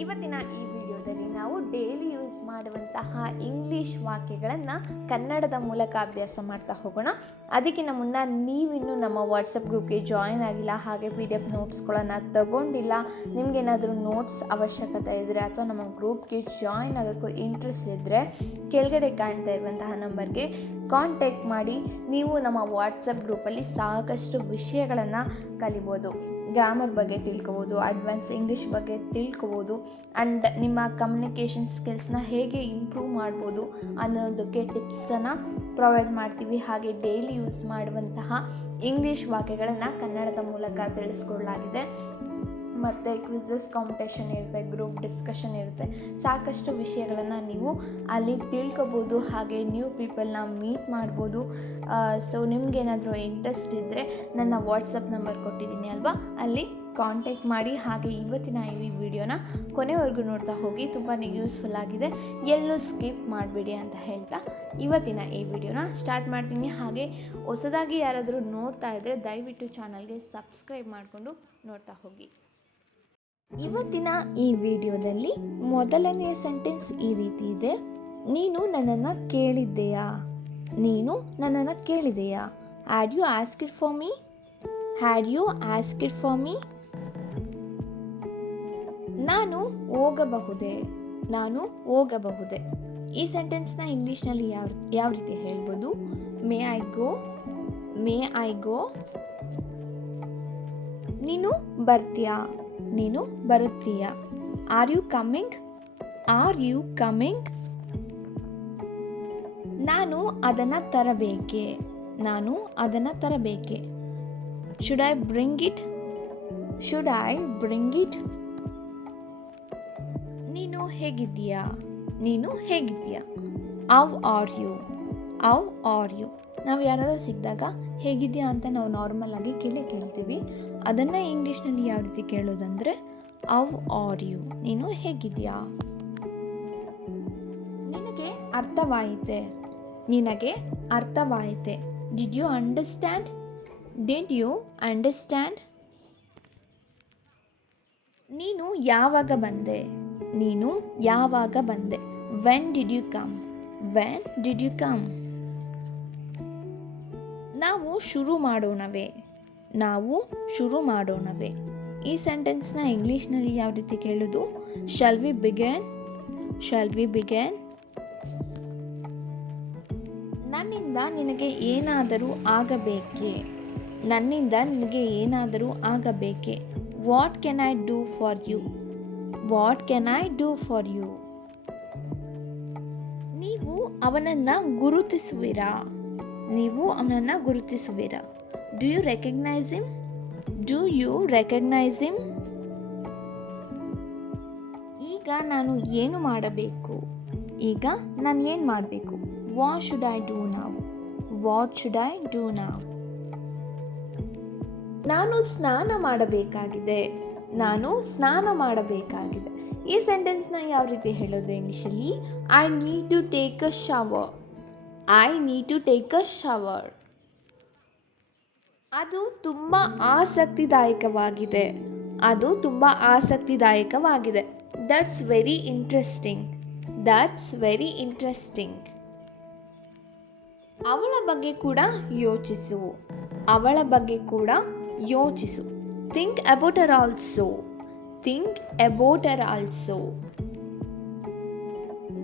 ಇವತ್ತಿನ ಈ ವಿಡಿಯೋದಲ್ಲಿ ನಾವು ಡೈಲಿ ಯೂಸ್ ಮಾಡುವಂತಹ ಇಂಗ್ಲೀಷ್ ವಾಕ್ಯಗಳನ್ನು ಕನ್ನಡದ ಮೂಲಕ ಅಭ್ಯಾಸ ಮಾಡ್ತಾ ಹೋಗೋಣ. ಅದಕ್ಕಿಂತ ಮುನ್ನ ನೀವಿನ್ನೂ ನಮ್ಮ ವಾಟ್ಸಪ್ ಗ್ರೂಪ್ಗೆ ಜಾಯಿನ್ ಆಗಿಲ್ಲ, ಹಾಗೆ PDF ನೋಟ್ಸ್ಗಳನ್ನು ತಗೊಂಡಿಲ್ಲ, ನಿಮಗೇನಾದರೂ ನೋಟ್ಸ್ ಅವಶ್ಯಕತೆ ಇದ್ದರೆ ಅಥವಾ ನಮ್ಮ ಗ್ರೂಪ್ಗೆ ಜಾಯಿನ್ ಆಗೋಕ್ಕೂ ಇಂಟ್ರೆಸ್ಟ್ ಇದ್ದರೆ ಕೆಳಗಡೆ ಕಾಣ್ತಾ ಇರುವಂತಹ ನಂಬರ್ಗೆ ಕಾಂಟ್ಯಾಕ್ಟ್ ಮಾಡಿ. ನೀವು ನಮ್ಮ ವಾಟ್ಸಪ್ ಗ್ರೂಪಲ್ಲಿ ಸಾಕಷ್ಟು ವಿಷಯಗಳನ್ನು ಕಲಿಬೋದು. ಗ್ರಾಮರ್ ಬಗ್ಗೆ ತಿಳ್ಕೊಬೋದು, ಅಡ್ವಾನ್ಸ್ ಇಂಗ್ಲೀಷ್ ಬಗ್ಗೆ ತಿಳ್ಕೊಬೋದು, ಆ್ಯಂಡ್ ನಿಮ್ಮ ಕಮ್ಯುನಿಕೇಷನ್ ಸ್ಕಿಲ್ಸ್ನ ಹೇಗೆ ಇಂಪ್ರೂವ್ ಮಾಡ್ಬೋದು ಅನ್ನೋದಕ್ಕೆ ಟಿಪ್ಸನ್ನು ಪ್ರೊವೈಡ್ ಮಾಡ್ತೀವಿ. ಹಾಗೆ ಡೈಲಿ ಯೂಸ್ ಮಾಡುವಂತಹ ಇಂಗ್ಲೀಷ್ ವಾಕ್ಯಗಳನ್ನು ಕನ್ನಡದ ಮೂಲಕ ತಿಳಿಸ್ಕೊಡಲಾಗಿದೆ. ಮತ್ತು ಕ್ವಿಝಸ್ ಕಾಂಪಿಟೇಷನ್ ಇರುತ್ತೆ, ಗ್ರೂಪ್ ಡಿಸ್ಕಷನ್ ಇರುತ್ತೆ, ಸಾಕಷ್ಟು ವಿಷಯಗಳನ್ನು ನೀವು ಅಲ್ಲಿ ತಿಳ್ಕೊಬೋದು. ಹಾಗೆ ನ್ಯೂ ಪೀಪಲ್ನ ಮೀಟ್ ಮಾಡ್ಬೋದು. ಸೊ ನಿಮಗೇನಾದರೂ ಇಂಟ್ರೆಸ್ಟ್ ಇದ್ದರೆ ನನ್ನ ವಾಟ್ಸಪ್ ನಂಬರ್ ಕೊಟ್ಟಿದ್ದೀನಿ ಅಲ್ವಾ, ಅಲ್ಲಿ ಕಾಂಟ್ಯಾಕ್ಟ್ ಮಾಡಿ. ಹಾಗೆ ಇವತ್ತಿನ ಈ ವಿಡಿಯೋನ ಕೊನೆವರೆಗೂ ನೋಡ್ತಾ ಹೋಗಿ, ತುಂಬಾ ಯೂಸ್ಫುಲ್ ಆಗಿದೆ, ಎಲ್ಲೂ ಸ್ಕಿಪ್ ಮಾಡಬೇಡಿ ಅಂತ ಹೇಳ್ತಾ ಇವತ್ತಿನ ಈ ವಿಡಿಯೋನ ಸ್ಟಾರ್ಟ್ ಮಾಡ್ತೀನಿ. ಹಾಗೆ ಹೊಸದಾಗಿ ಯಾರಾದರೂ ನೋಡ್ತಾ ಇದ್ದರೆ ದಯವಿಟ್ಟು ಚಾನಲ್ಗೆ ಸಬ್ಸ್ಕ್ರೈಬ್ ಮಾಡಿಕೊಂಡು ನೋಡ್ತಾ ಹೋಗಿ. ಇವತ್ತಿನ ಈ ವಿಡಿಯೋದಲ್ಲಿ ಮೊದಲನೆಯ ಸೆಂಟೆನ್ಸ್ ಈ ರೀತಿ ಇದೆ: ನೀನು ನನ್ನನ್ನು ಕೇಳಿದ್ದೆಯಾ? ನೀನು ನನ್ನನ್ನು ಕೇಳಿದೆಯಾ? Had you ask it for me? Had you ask it for me? ನಾನು ಹೋಗಬಹುದೇ? ನಾನು ಹೋಗಬಹುದೇ? ಈ ಸೆಂಟೆನ್ಸ್ನ ಇಂಗ್ಲೀಷ್ನಲ್ಲಿ ಯಾವ ರೀತಿ ಹೇಳ್ಬೋದು? May I go? May I go? ನೀನು ಬರ್ತೀಯಾ? ನೀನು ಬರುತ್ತೀಯಾ? Are you coming? Are you coming? ನಾನು ಅದನ್ನು ತರಬೇಕೆ? ನಾನು ಅದನ್ನು ತರಬೇಕೆ? Should I bring it? Should I bring it? ನೀನು ಹೇಗಿದ್ದೀಯಾ? ನೀನು ಹೇಗಿದ್ದೀಯಾ? How are you? How are you? ನಾವು ಯಾರಾದರೂ ಸಿಕ್ಕಿದಾಗ ಹೇಗಿದೆಯಾ ಅಂತ ನಾವು ನಾರ್ಮಲ್ ಆಗಿ ಕೇಳ್ತೀವಿ. ಅದನ್ನು ಇಂಗ್ಲೀಷ್ನಲ್ಲಿ ಯಾವ ರೀತಿ ಕೇಳೋದಂದರೆ ಹೌ ಆರ್ ಯು? ನೀನು ಹೇಗಿದೆಯಾ? ನಿನಗೆ ಅರ್ಥವಾಯಿತೆ? ನಿನಗೆ ಅರ್ಥವಾಯಿತೆ? Did you understand? Did you understand? ನೀನು ಯಾವಾಗ ಬಂದೆ? ನೀನು ಯಾವಾಗ ಬಂದೆ? When did you come? When did you come? ನಾವು ಶುರು ಮಾಡೋಣವೇ? ನಾವು ಶುರು ಮಾಡೋಣವೇ? ಈ ಸೆಂಟೆನ್ಸ್ನ ಇಂಗ್ಲೀಷ್ನಲ್ಲಿ ಯಾವ ರೀತಿ ಕೇಳೋದು? Shall we begin? Shall we begin? ನನ್ನಿಂದ ನಿನಗೆ ಏನಾದರೂ ಆಗಬೇಕೇ? ನನ್ನಿಂದ ನಿನಗೆ ಏನಾದರೂ ಆಗಬೇಕೇ? What can I do for you? What can I do for you? ನೀವು ಅವನನ್ನು ಗುರುತಿಸುವಿರಾ? ನೀವು ಅವನನ್ನು ಗುರುತಿಸುವಿರಾ? Do you recognise him? Do you recognise him? ಈಗ ನಾನು ಏನು ಮಾಡಬೇಕು? ಈಗ ನಾನು ಏನು ಮಾಡಬೇಕು? What should I do now? What should I do now? ನಾನು ಸ್ನಾನ ಮಾಡಬೇಕಾಗಿದೆ? ನಾನು ಸ್ನಾನ ಮಾಡಬೇಕಾಗಿದೆ? ಈ ಸೆಂಟೆನ್ಸ್ನ ಯಾವ ರೀತಿ ಹೇಳೋದು ಇಂಗ್ಲೀಷಲ್ಲಿ? I need to take a shower. I need to take a shower. ಅದು ತುಂಬ ಆಸಕ್ತಿದಾಯಕವಾಗಿದೆ. ಅದು ತುಂಬ ಆಸಕ್ತಿದಾಯಕವಾಗಿದೆ. That's very interesting. That's very interesting. ಅವಳ ಬಗ್ಗೆ ಕೂಡ ಯೋಚಿಸು. ಅವಳ ಬಗ್ಗೆ ಕೂಡ ಯೋಚಿಸು. Think about her also. Think about her also.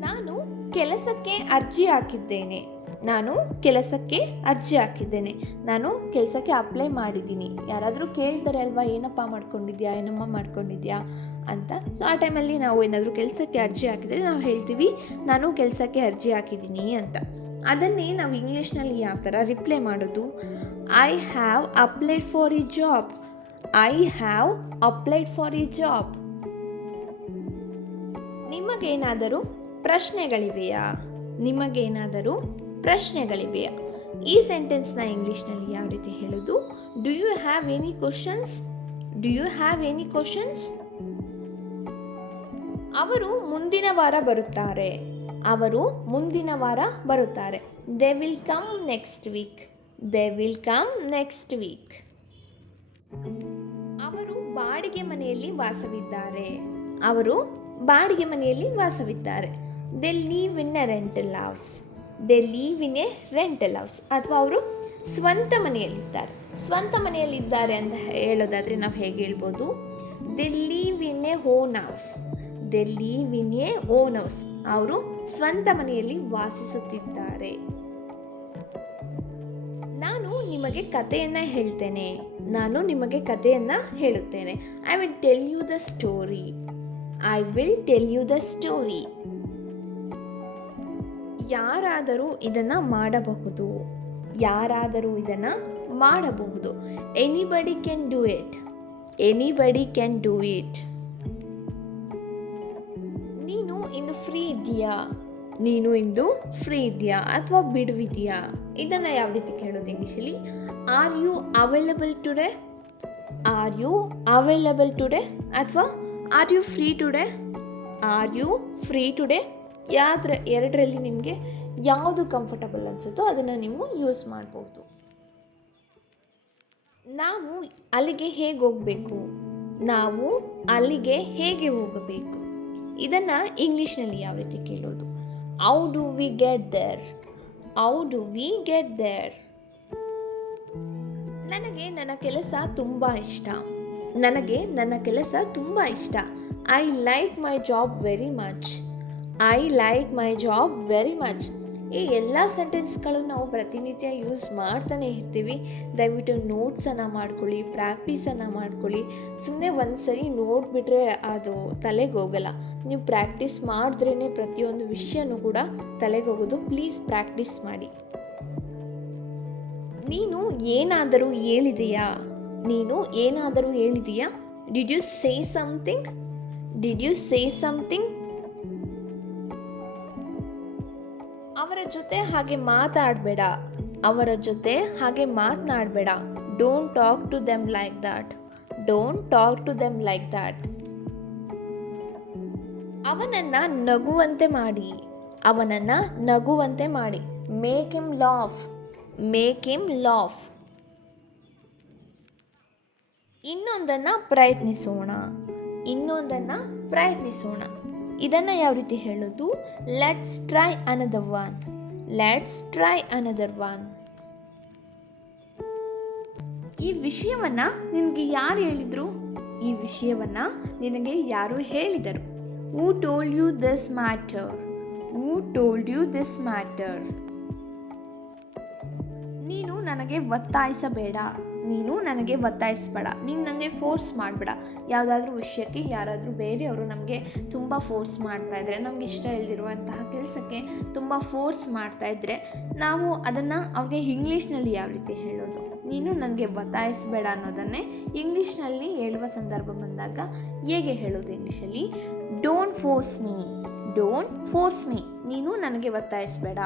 ನಾನು ಕೆಲಸಕ್ಕೆ ಅರ್ಜಿ ಹಾಕಿದ್ದೇನೆ. ನಾನು ಕೆಲಸಕ್ಕೆ ಅರ್ಜಿ ಹಾಕಿದ್ದೇನೆ. ನಾನು ಕೆಲಸಕ್ಕೆ ಅಪ್ಲೈ ಮಾಡಿದ್ದೀನಿ. ಯಾರಾದರೂ ಕೇಳ್ತಾರೆ ಅಲ್ವಾ, ಏನಪ್ಪ ಮಾಡ್ಕೊಂಡಿದ್ಯಾ, ಏನಮ್ಮ ಮಾಡ್ಕೊಂಡಿದ್ಯಾ ಅಂತ. ಸೊ ಆ ಟೈಮಲ್ಲಿ ನಾವು ಏನಾದರೂ ಕೆಲಸಕ್ಕೆ ಅರ್ಜಿ ಹಾಕಿದರೆ ನಾವು ಹೇಳ್ತೀವಿ ನಾನು ಕೆಲಸಕ್ಕೆ ಅರ್ಜಿ ಹಾಕಿದ್ದೀನಿ ಅಂತ. ಅದನ್ನೇ ನಾವು ಇಂಗ್ಲೀಷ್ನಲ್ಲಿ ಯಾವ ಥರ ರಿಪ್ಲೈ ಮಾಡೋದು? I have applied for A job. I have applied for A job. ನಿಮಗೇನಾದರೂ ಪ್ರಶ್ನೆಗಳಿವೆಯಾ? ನಿಮಗೇನಾದರೂ ಪ್ರಶ್ನೆಗಳಿವೆಯಾ? ಈ ಸೆಂಟೆನ್ಸ್ನ ಇಂಗ್ಲೀಷ್ನಲ್ಲಿ ಯಾವ ರೀತಿ ಹೇಳೋದು? Do you have any questions? Do you have any questions? ಅವರು ಮುಂದಿನ ವಾರ ಬರುತ್ತಾರೆ. ಅವರು ಮುಂದಿನ ವಾರ ಬರುತ್ತಾರೆ. They will come next week. They will come next week. ಅವರು ಬಾಡಿಗೆ ಮನೆಯಲ್ಲಿ ವಾಸವಿದ್ದಾರೆ. ಅವರು ಬಾಡಿಗೆ ಮನೆಯಲ್ಲಿ ವಾಸವಿದ್ದಾರೆ. They live in a rental house. They live in a rental house. ಅಥವಾ ಅವರು ಸ್ವಂತ ಮನೆಯಲ್ಲಿದ್ದಾರೆ. ಸ್ವಂತ ಮನೆಯಲ್ಲಿದ್ದಾರೆ ಅಂತ ಹೇಳೋದಾದರೆ ನಾವು ಹೇಗೆ ಹೇಳ್ಬೋದು? They live in A own house. They live in A own house. ಅವರು ಸ್ವಂತ ಮನೆಯಲ್ಲಿ ವಾಸಿಸುತ್ತಿದ್ದಾರೆ. ನಾನು ನಿಮಗೆ ಕಥೆಯನ್ನು ಹೇಳ್ತೇನೆ. ನಾನು ನಿಮಗೆ ಕಥೆಯನ್ನು ಹೇಳುತ್ತೇನೆ. I will tell you the story. I will tell you the story. ಯಾರಾದರೂ ಇದನ್ನು ಮಾಡಬಹುದು. ಯಾರಾದರೂ ಇದನ್ನು ಮಾಡಬಹುದು. Anybody can do it. Anybody can do it. ನೀನು ಇಂದು ಫ್ರೀ ಇದೆಯಾ? ನೀನು ಇಂದು ಫ್ರೀ ಇದೆಯಾ ಅಥವಾ ಬಿಡುವಿದೆಯಾ? ಇದನ್ನು ಯಾವ ರೀತಿ ಕೇಳೋದು ಇಂಗ್ಲೀಷಲ್ಲಿ? Are you available today? Are you available today ಅಥವಾ are you free today? Are you free today? ಎರಡರಲ್ಲಿ ನಿಮಗೆ ಯಾವುದು ಕಂಫರ್ಟಬಲ್ ಅನಿಸುತ್ತೋ ಅದನ್ನು ನೀವು ಯೂಸ್ ಮಾಡ್ಬೋದು. ನಾವು ಅಲ್ಲಿಗೆ ಹೇಗೆ ಹೋಗಬೇಕು? ನಾವು ಅಲ್ಲಿಗೆ ಹೇಗೆ ಹೋಗಬೇಕು? ಇದನ್ನು ಇಂಗ್ಲೀಷ್ನಲ್ಲಿ ಯಾವ ರೀತಿ ಕೇಳೋದು? How do we get there? How do we get there? ನನಗೆ ನನ್ನ ಕೆಲಸ ತುಂಬ ಇಷ್ಟ. ನನಗೆ ನನ್ನ ಕೆಲಸ ತುಂಬ ಇಷ್ಟ. I like my job very much. I like my job very much. ಈ ಎಲ್ಲ ಸೆಂಟೆನ್ಸ್ಗಳು ನಾವು ಪ್ರತಿನಿತ್ಯ ಯೂಸ್ ಮಾಡ್ತಾನೆ ಇರ್ತೀವಿ. ದಯವಿಟ್ಟು ನೋಟ್ಸನ್ನು ಮಾಡ್ಕೊಳ್ಳಿ, ಪ್ರಾಕ್ಟೀಸನ್ನು ಮಾಡ್ಕೊಳ್ಳಿ. ಸುಮ್ಮನೆ ಒಂದು ಸರಿ ನೋಡಿಬಿಟ್ರೆ ಅದು ತಲೆಗೆ ಹೋಗಲ್ಲ. ನೀವು ಪ್ರಾಕ್ಟೀಸ್ ಮಾಡಿದ್ರೇ ಪ್ರತಿಯೊಂದು ವಿಷಯನೂ ಕೂಡ ತಲೆಗೆ ಹೋಗೋದು. ಪ್ಲೀಸ್ ಪ್ರಾಕ್ಟೀಸ್ ಮಾಡಿ. ನೀನು ಏನಾದರೂ ಹೇಳಿದೆಯಾ? ನೀನು ಏನಾದರೂ ಹೇಳಿದೆಯಾ? Did you say something? Did you say something? ಅವರ ಜೊತೆ ಹಾಗೆ ಮಾತಾಡಬೇಡ. ಅವರ ಜೊತೆ ಹಾಗೆ ಮಾತನಾಡಬೇಡ. Don't talk to them like that. Don't talk to them like that. ಅವನನ್ನು ನಗುವಂತೆ ಮಾಡಿ. ಅವನನ್ನು ನಗುವಂತೆ ಮಾಡಿ. Make him laugh. Make him laugh. ಇನ್ನೊಂದನ್ನು ಪ್ರಯತ್ನಿಸೋಣ. ಇನ್ನೊಂದನ್ನು ಪ್ರಯತ್ನಿಸೋಣ. ಇದನ್ನು ಯಾವ ರೀತಿ ಹೇಳೋದು? Let's try another one. Let's try another one. ಈ ವಿಷಯವನ್ನು ನಿನಗೆ ಯಾರು ಹೇಳಿದರು? ಈ ವಿಷಯವನ್ನು ನಿನಗೆ ಯಾರು ಹೇಳಿದರು? Who told you this matter? Who told you this matter? ನೀನು ನನಗೆ ಒತ್ತಾಯಿಸಬೇಡ. ನೀನು ನನಗೆ ಒತ್ತಾಯಿಸಬೇಡ. ನೀನು ನನಗೆ ಫೋರ್ಸ್ ಮಾಡಬೇಡ. ಯಾವುದಾದ್ರೂ ವಿಷಯಕ್ಕೆ ಯಾರಾದರೂ ಬೇರೆಯವರು ನಮಗೆ ತುಂಬ ಫೋರ್ಸ್ ಮಾಡ್ತಾಯಿದ್ರೆ, ನಮಗೆ ಇಷ್ಟ ಇಲ್ಲದಿರುವಂತಹ ಕೆಲಸಕ್ಕೆ ತುಂಬ ಫೋರ್ಸ್ ಮಾಡ್ತಾಯಿದ್ರೆ, ನಾವು ಅದನ್ನು ಅವ್ರಿಗೆ ಇಂಗ್ಲೀಷ್ನಲ್ಲಿ ಯಾವ ರೀತಿ ಹೇಳೋದು? ನೀನು ನನಗೆ ಒತ್ತಾಯಿಸಬೇಡ ಅನ್ನೋದನ್ನೇ ಇಂಗ್ಲೀಷ್ನಲ್ಲಿ ಹೇಳುವ ಸಂದರ್ಭ ಬಂದಾಗ ಹೇಗೆ ಹೇಳೋದು ಇಂಗ್ಲೀಷಲ್ಲಿ? Don't force me. Don't force me. ನೀನು ನನಗೆ ಒತ್ತಾಯಿಸಬೇಡ.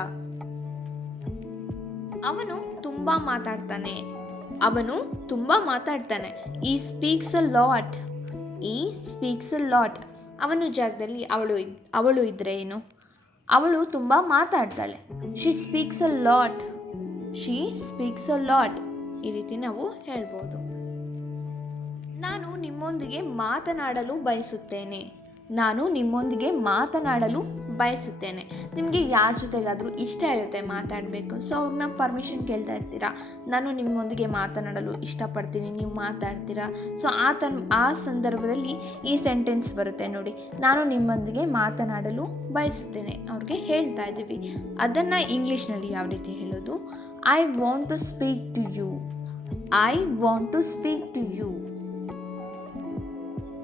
ಅವನು ತುಂಬ ಮಾತಾಡ್ತಾನೆ. ಅವನು ತುಂಬ ಮಾತಾಡ್ತಾನೆ. He speaks a lot. He speaks a lot. ಅವನ ಜಾಗದಲ್ಲಿ ಅವಳು ಇದ್ದರೆ ಏನು? ಅವಳು ತುಂಬ ಮಾತಾಡ್ತಾಳೆ. She speaks a lot. She speaks a lot. ಈ ರೀತಿ ನಾವು ಹೇಳ್ಬೋದು. ನಾನು ನಿಮ್ಮೊಂದಿಗೆ ಮಾತನಾಡಲು ಬಯಸುತ್ತೇನೆ. ನಾನು ನಿಮ್ಮೊಂದಿಗೆ ಮಾತನಾಡಲು ಬಯಸುತ್ತೇನೆ. ನಿಮಗೆ ಯಾರ ಜೊತೆಗಾದರೂ ಇಷ್ಟ ಇರುತ್ತೆ ಮಾತಾಡಬೇಕು, ಸೊ ಅವ್ರನ್ನ ಪರ್ಮಿಷನ್ ಕೇಳ್ತಾ ಇರ್ತೀರಾ. ನಾನು ನಿಮ್ಮೊಂದಿಗೆ ಮಾತನಾಡಲು ಇಷ್ಟಪಡ್ತೀನಿ, ನೀವು ಮಾತಾಡ್ತೀರಾ. ಸೊ ಆ ಸಂದರ್ಭದಲ್ಲಿ ಈ ಸೆಂಟೆನ್ಸ್ ಬರುತ್ತೆ ನೋಡಿ. ನಾನು ನಿಮ್ಮೊಂದಿಗೆ ಮಾತನಾಡಲು ಬಯಸುತ್ತೇನೆ ಅವ್ರಿಗೆ ಹೇಳ್ತಾ ಇದ್ದೀವಿ. ಅದನ್ನು ಇಂಗ್ಲೀಷ್ನಲ್ಲಿ ಯಾವ ರೀತಿ ಹೇಳೋದು? I want to speak to you. I want to speak to you.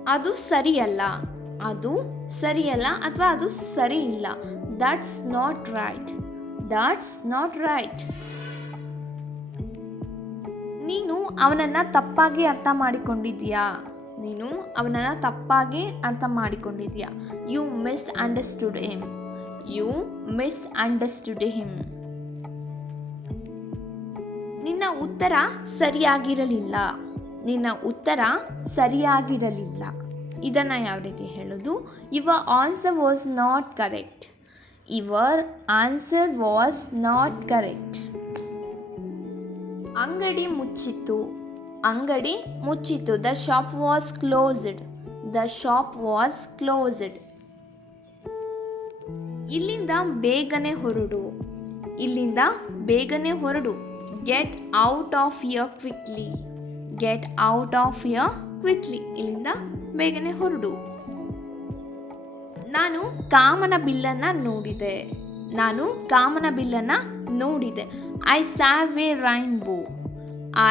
ಅದು ಸರಿಯಲ್ಲ. ಅದು ಸರಿಯಲ್ಲ ಅಥವಾ ಅದು ಸರಿ ಇಲ್ಲ. That's not right. That's not right. ನೀನು ಅವನನ್ನು ತಪ್ಪಾಗಿ ಅರ್ಥ ಮಾಡಿಕೊಂಡಿದ್ದೀಯಾ? ನೀನು ಅವನನ್ನು ತಪ್ಪಾಗಿ ಅರ್ಥ ಮಾಡಿಕೊಂಡಿದ್ದೀಯಾ? You misunderstood him. You misunderstood him. ನಿನ್ನ ಉತ್ತರ ಸರಿಯಾಗಿರಲಿಲ್ಲ. ನಿನ್ನ ಉತ್ತರ ಸರಿಯಾಗಿರಲಿಲ್ಲ. ಇದನ್ನು ಯಾವ ರೀತಿ ಹೇಳೋದು? Your answer was not correct. Your answer was not correct. ಅಂಗಡಿ ಮುಚ್ಚಿತ್ತು. ಅಂಗಡಿ ಮುಚ್ಚಿತ್ತು. The shop was closed. The shop was closed. ಇಲ್ಲಿಂದ ಬೇಗನೆ ಹೊರಡು. ಇಲ್ಲಿಂದ ಬೇಗನೆ ಹೊರಡು. Get out of here quickly. Get out of here quickly. ಇಲ್ಲಿಂದ ಬೇಗನೆ ಹೊರಡು. ನಾನು ಕಾಮನ ಬಿಲ್ಲನ್ನು ನೋಡಿದೆ. ನಾನು ಕಾಮನ ಬಿಲ್ಲನ್ನು ನೋಡಿದೆ. I saw a rainbow.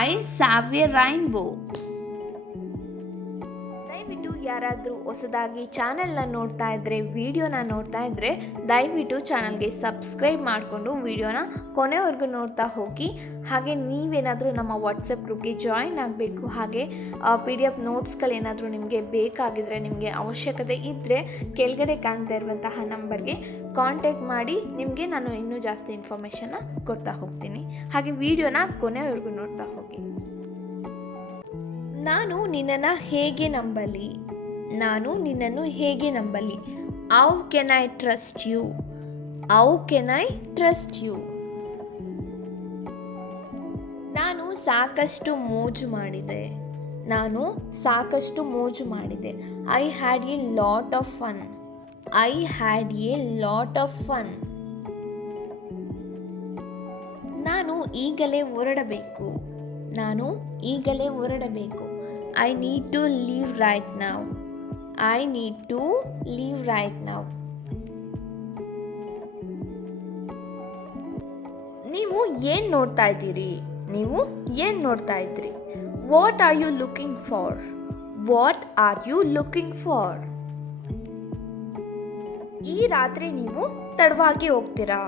I saw a rainbow. ದಯವಿಟ್ಟು ಯಾರಾದರೂ ಹೊಸದಾಗಿ ಚಾನಲ್ನ ನೋಡ್ತಾ ಇದ್ದರೆ, ವಿಡಿಯೋನ ನೋಡ್ತಾ ಇದ್ದರೆ ದಯವಿಟ್ಟು ಚಾನಲ್ಗೆ ಸಬ್ಸ್ಕ್ರೈಬ್ ಮಾಡಿಕೊಂಡು ವಿಡಿಯೋನ ಕೊನೆವರೆಗೂ ನೋಡ್ತಾ ಹೋಗಿ. ಹಾಗೆ ನೀವೇನಾದರೂ ನಮ್ಮ ವಾಟ್ಸಪ್ ಗ್ರೂಪ್ಗೆ ಜಾಯಿನ್ ಆಗಬೇಕು, ಹಾಗೆ PDF ನೋಟ್ಸ್ಗಳೇನಾದರೂ ನಿಮಗೆ ಬೇಕಾಗಿದ್ದರೆ, ನಿಮಗೆ ಅವಶ್ಯಕತೆ ಇದ್ದರೆ ಕೆಳಗಡೆ ಕಾಣ್ತಾ ಇರುವಂತಹ ನಂಬರ್ಗೆ ಕಾಂಟ್ಯಾಕ್ಟ್ ಮಾಡಿ. ನಿಮಗೆ ನಾನು ಇನ್ನೂ ಜಾಸ್ತಿ ಇನ್ಫಾರ್ಮೇಷನ್ನ ಕೊಡ್ತಾ ಹೋಗ್ತೀನಿ. ಹಾಗೆ ವಿಡಿಯೋನ ಕೊನೆವರೆಗೂ ನೋಡ್ತಾ ಹೋಗಿ. ನಾನು ನಿನ್ನನ್ನು ಹೇಗೆ ನಂಬಲಿ? ನಾನು ನಿನ್ನನ್ನು ಹೇಗೆ ನಂಬಲಿ? How can I trust you? How can I trust you? ನಾನು ಸಾಕಷ್ಟು ಮೋಜು ಮಾಡಿದೆ. ನಾನು ಸಾಕಷ್ಟು ಮೋಜು ಮಾಡಿದೆ. I had a lot of fun. I had a lot of fun. ನಾನು ಈಗಲೇ ಹೊರಡಬೇಕು. ನಾನು ಈಗಲೇ ಹೊರಡಬೇಕು. I need to leave right now. I need to leave right now. ನೀವು ಏನು ನೋಡ್ತಾ ಇದ್ದೀರಿ? ನೀವು ಏನು ನೋಡ್ತಾ ಇದ್ರಿ? What are you looking for? What are you looking for? ಈ ರಾತ್ರಿ ನೀವು ತಡವಾಗಿ ಹೋಗ್ತೀರಾ?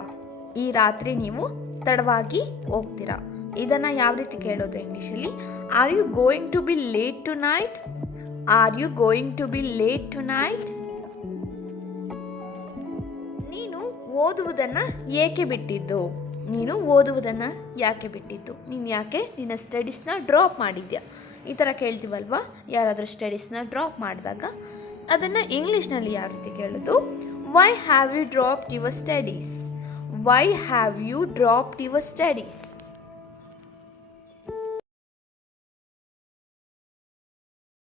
ಈ ರಾತ್ರಿ ನೀವು ತಡವಾಗಿ ಹೋಗ್ತೀರಾ? ಇದನ್ನು ಯಾವ ರೀತಿ ಕೇಳೋದು ಇಂಗ್ಲೀಷಲ್ಲಿ? Are you going to be late tonight? Are you going to be late tonight? ನೀನು ಓದುವುದನ್ನು ಏಕೆ ಬಿಟ್ಟಿದ್ದು? ನೀನು ಓದುವುದನ್ನು ಯಾಕೆ ಬಿಟ್ಟಿದ್ದು? ನೀನು ಯಾಕೆ ನಿನ್ನ ಸ್ಟಡೀಸ್ನ ಡ್ರಾಪ್ ಮಾಡಿದ್ಯಾ? ಈ ಥರ ಕೇಳ್ತೀವಲ್ವಾ, ಯಾರಾದರೂ ಸ್ಟಡೀಸ್ನ ಡ್ರಾಪ್ ಮಾಡಿದಾಗ ಅದನ್ನು ಇಂಗ್ಲೀಷ್ನಲ್ಲಿ ಯಾವ ರೀತಿ ಕೇಳೋದು? Why have you dropped your studies? Why have you dropped your studies?